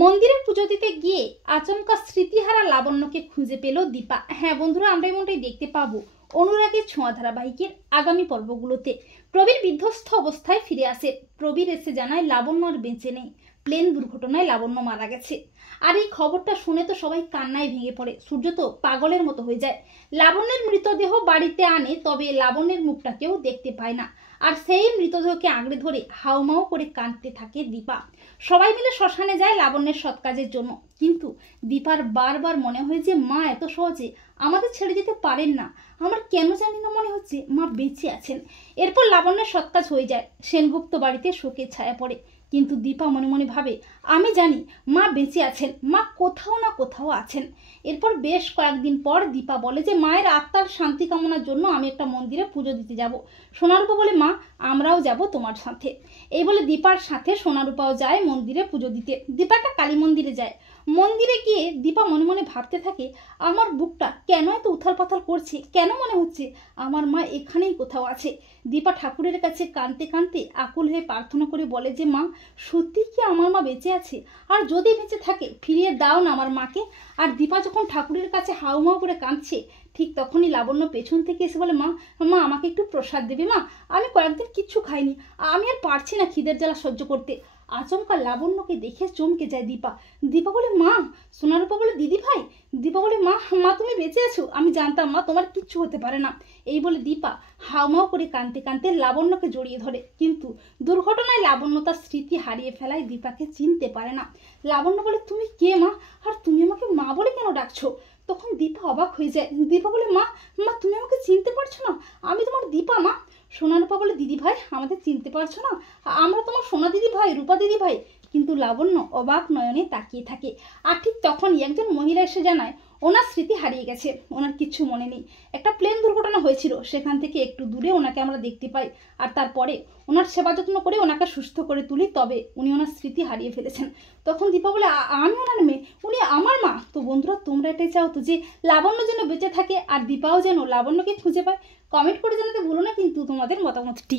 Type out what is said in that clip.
মন্দিরে পুজো দিতে গিয়ে আচমকা স্মৃতিহারা লাবণ্যকে খুঁজে পেল দীপা। হ্যাঁ বন্ধুরা, আমরা এমনটাই দেখতে পাবো অনুরাগের ছোঁয়া ধারাবাহিকের আগামী পর্বগুলোতে। প্রবীর বিধ্বস্ত অবস্থায় ফিরে আসে। প্রবীর এসে জানায় লাবণ্য আর বেঁচে নেই, প্লেন দুর্ঘটনায় লাবণ্য মারা গেছে। আর এই খবরটা শুনে তো সবাই কান্নায় ভেঙে পড়ে। সূর্য তো পাগলের মতো হয়ে যায়। লাবণ্যের মৃতদেহ বাড়িতে আনে, তবে লাবণ্যের মুখটা কেউ দেখতে পায় না। আর সেই মৃতদেহকে আঁকড়ে ধরে হাউমাউ করে কাঁদতে থাকে দীপা। সবাই মিলে শ্মশানে যায় লাবণ্যের সৎ কাজের জন্য, কিন্তু দীপার বারবার মনে হয় যে মা এত সহজে আমাদের ছেড়ে যেতে পারেন না। আমার কেন জানি না মনে হচ্ছে মা বেঁচে আছেন। এরপর লাবণ্যের সৎ কাজ হয়ে যায়, সেনগুপ্ত বাড়িতে শোকের ছায়া পড়ে। কিন্তু দীপা মনে মনে ভাবে, আমি জানি মা বেঁচে আছেন, মা কোথাও না কোথাও আছেন। এরপর বেশ কয়েকদিন পর দীপা বলে যে মায়ের আত্মার শান্তি কামনার জন্য আমি একটা মন্দিরে পুজো দিতে যাব। সোনারূপা বলে, মা আমরাও যাব তোমার সাথে। এই বলে দীপার সাথে সোনারূপাও যায় মন্দিরে পুজো দিতে। দীপা একটা কালী মন্দিরে যায়। মন্দিরে গিয়ে দীপা মনে মনে ভাবতে থাকে, আমার বুকটা কেন এত উথাল পাথাল করছে, কেন মনে হচ্ছে আমার মা এখানেই কোথাও আছে। দীপা ঠাকুরের কাছে কাঁদতে কাঁদতে আকুল হয়ে প্রার্থনা করে বলে যে মা সত্যি কি আমার মা বেঁচে আছে? আর যদি বেঁচে থাকে ফিরিয়ে দাও না আমার মাকে। আর দীপা যখন ঠাকুরের কাছে হাউমাউ করে কাঁদছে, ঠিক তখনই লাবণ্য পেছন থেকে এসে বলে, মা মা আমাকে একটু প্রসাদ দেবে মা, আমি কয়েকদিন কিচ্ছু খাইনি, আমি আর পারছি না খিদের জ্বালা সহ্য করতে। আচমকা লাবণ্যকে দেখে চমকে যায় দীপা। দীপা বলে, মা। সোনারূপা বলে, দিদি ভাই। দীপা বলে, মা মা তুমি বেঁচে আছো, আমি জানতাম মা তোমার কিচ্ছু হতে পারে না। এই বলে দীপা হাউমাউ করে কাঁদতে কাঁদতে লাবণ্যকে জড়িয়ে ধরে। কিন্তু দুর্ঘটনায় লাবণ্য তার স্মৃতি হারিয়ে ফেলায় দীপাকে চিনতে পারে না। লাবণ্য বলে, তুমি কে মা, আর তুমি আমাকে মা বলে কেন ডাকছো? তখন দীপা অবাক হয়ে যায়। দীপা বলে, মা মা তুমি আমাকে চিনতে পারছো না, আমি তোমার দীপা মা। সোনারূপা বলে, দিদি ভাই আমাদের চিনতে পারছো না, আমরা তোমার সোনা দিদি ভাই, রূপা দিদি ভাই। কিন্তু লাবণ্য অবাক নয়নে তাকিয়ে থাকে। আর ঠিক তখনই একজন মহিলা এসে জানায় ওনার স্মৃতি হারিয়ে গেছে, ওনার কিচ্ছু মনে নেই। একটা প্লেন দুর্ঘটনা হয়েছিল, সেখান থেকে একটু দূরে ওনাকে আমরা দেখতে পাই। আর তারপরে ওনার সেবা যত্ন করে ওনাকে সুস্থ করে তুলি, তবে উনি ওনার স্মৃতি হারিয়ে ফেলেছেন। তখন দীপা বলে, আমি ওনার মেয়ে, উনি আমার মা। তো বন্ধুরা, তোমরা এটাই চাও তো যে লাবণ্য যেন বেঁচে থাকে আর দীপাও যেন লাবণ্যকে খুঁজে পায়? কমেন্ট করে জানাতে ভুলো না কিন্তু তোমাদের মতামতটি।